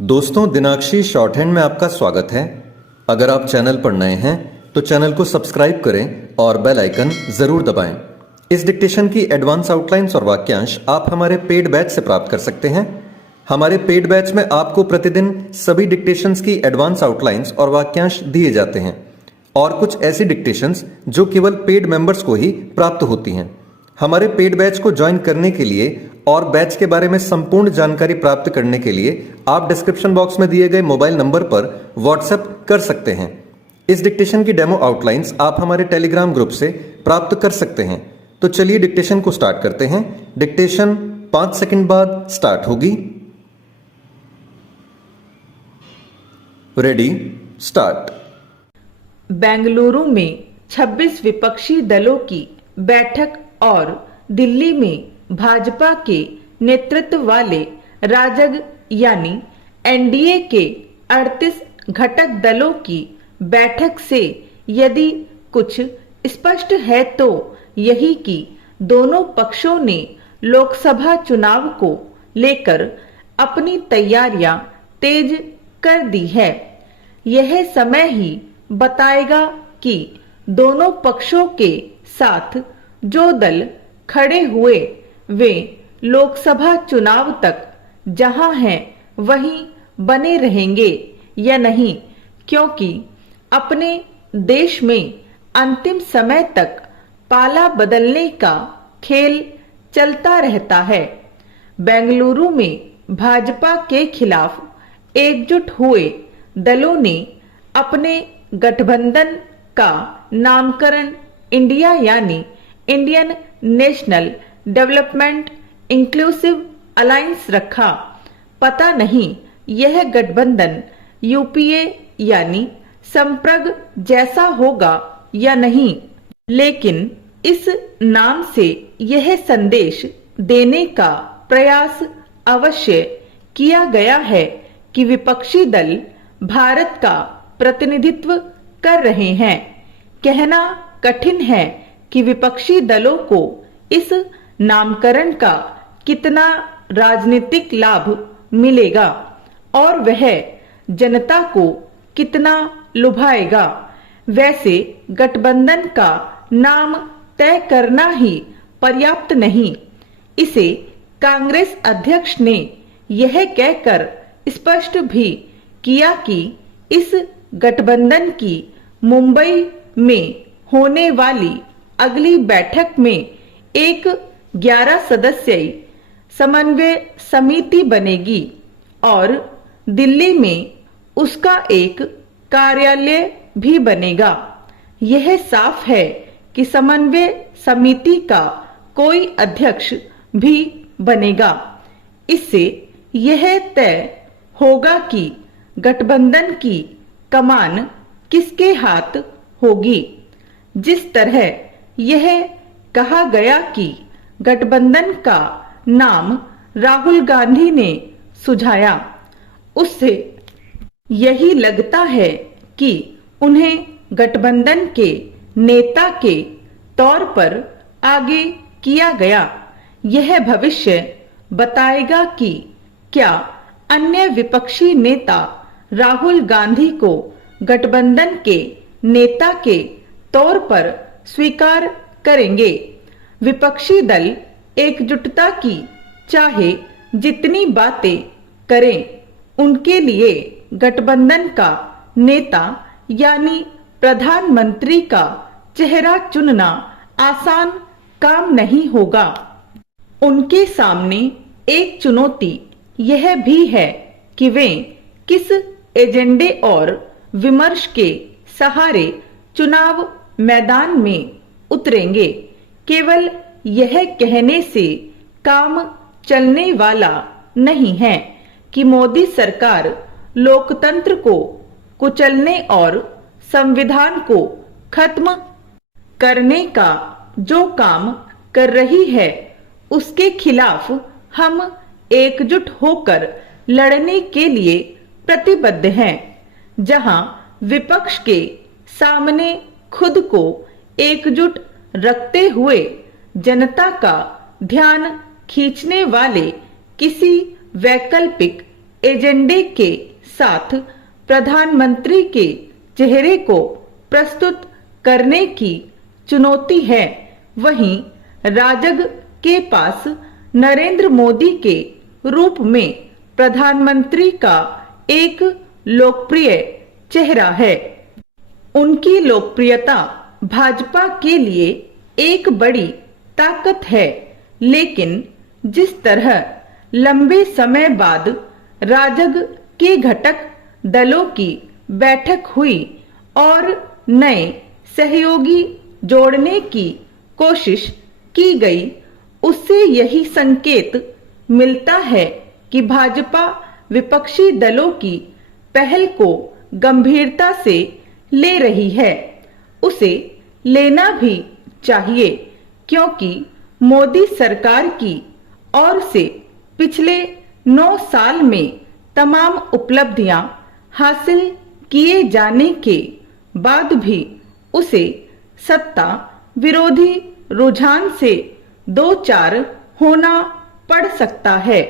दोस्तों, दिनाक्षी short hand में आपका स्वागत है। अगर आप चैनल पर नए हैं तो चैनल को सब्सक्राइब करें और बेल आइकन जरूर दबाएं। इस डिक्टेशन की एडवांस आउटलाइंस और वाक्यांश आप हमारे पेड बैच से प्राप्त कर सकते हैं। हमारे पेड बैच में आपको प्रतिदिन सभी डिक्टेशंस की एडवांस आउटलाइंस और वाक्यांश दिए जाते हैं और कुछ ऐसी डिक्टेशंस जो केवल पेड मेंबर्स को ही प्राप्त होती हैं। हमारे पेड बैच को ज्वाइन करने के लिए और बैच के बारे में संपूर्ण जानकारी प्राप्त करने के लिए आप डिस्क्रिप्शन बॉक्स में दिए गए मोबाइल नंबर पर व्हाट्सएप कर सकते हैं। इस डिक्टेशन की डेमो आउटलाइंस आप हमारे टेलीग्राम ग्रुप से प्राप्त कर सकते हैं। तो चलिए डिक्टेशन को स्टार्ट करते हैं। डिक्टेशन 5 सेकंड बाद स्टार्ट होगी। Ready, start. बेंगलुरु में 26 विपक्षी दलों की बैठक और दिल्ली में भाजपा के नेतृत्व वाले राजग यानी एनडीए के 38 घटक दलों की बैठक से यदि कुछ स्पष्ट है तो यही कि दोनों पक्षों ने लोकसभा चुनाव को लेकर अपनी तैयारियां तेज कर दी है। यह समय ही बताएगा कि दोनों पक्षों के साथ जो दल खड़े हुए वे लोकसभा चुनाव तक जहां हैं वहीं बने रहेंगे या नहीं, क्योंकि अपने देश में अंतिम समय तक पाला बदलने का खेल चलता रहता है। बेंगलुरु में भाजपा के खिलाफ एकजुट हुए दलों ने अपने गठबंधन का नामकरण इंडिया यानी Indian national development inclusive alliance रखा। पता नहीं यह गठबंधन यूपीए यानी संप्रग जैसा होगा या नहीं, लेकिन इस नाम से यह संदेश देने का प्रयास अवश्य किया गया है कि विपक्षी दल भारत का प्रतिनिधित्व कर रहे हैं। कहना कठिन है कि विपक्षी दलों को इस नामकरण का कितना राजनीतिक लाभ मिलेगा और वह जनता को कितना लुभाएगा। वैसे गठबंधन का नाम तय करना ही पर्याप्त नहीं। इसे कांग्रेस अध्यक्ष ने यह कहकर स्पष्ट भी किया कि इस गठबंधन की मुंबई में होने वाली अगली बैठक में एक 11 सदस्यीय समन्वय समिति बनेगी और दिल्ली में उसका एक कार्यालय भी बनेगा। यह साफ है कि समन्वय समिति का कोई अध्यक्ष भी बनेगा। इससे यह तय होगा कि गठबंधन की कमान किसके हाथ होगी। जिस तरह यह कहा गया कि गठबंधन का नाम राहुल गांधी ने सुझाया, उससे यही लगता है कि उन्हें गठबंधन के नेता के तौर पर आगे किया गया। यह भविष्य बताएगा कि क्या अन्य विपक्षी नेता राहुल गांधी को गठबंधन के नेता के तौर पर स्वीकार करेंगे। विपक्षी दल एकजुटता की चाहे जितनी बातें करें, उनके लिए गठबंधन का नेता यानी प्रधानमंत्री का चेहरा चुनना आसान काम नहीं होगा। उनके सामने एक चुनौती यह भी है कि वे किस एजेंडे और विमर्श के सहारे चुनाव मैदान में उतरेंगे। केवल यह कहने से काम चलने वाला नहीं है कि मोदी सरकार लोकतंत्र को कुचलने और संविधान को खत्म करने का जो काम कर रही है उसके खिलाफ हम एकजुट होकर लड़ने के लिए प्रतिबद्ध हैं। जहां विपक्ष के सामने खुद को एकजुट रखते हुए जनता का ध्यान खींचने वाले किसी वैकल्पिक एजेंडे के साथ प्रधानमंत्री के चेहरे को प्रस्तुत करने की चुनौती है, वहीं राजग के पास नरेंद्र मोदी के रूप में प्रधानमंत्री का एक लोकप्रिय चेहरा है। उनकी लोकप्रियता भाजपा के लिए एक बड़ी ताकत है, लेकिन जिस तरह लंबे समय बाद राजग के घटक दलों की बैठक हुई और नए सहयोगी जोड़ने की कोशिश की गई, उससे यही संकेत मिलता है कि भाजपा विपक्षी दलों की पहल को गंभीरता से ले रही है। उसे लेना भी चाहिए, क्योंकि मोदी सरकार की ओर से पिछले 9 साल में तमाम उपलब्धियां हासिल किए जाने के बाद भी उसे सत्ता विरोधी रुझान से दो चार होना पड़ सकता है।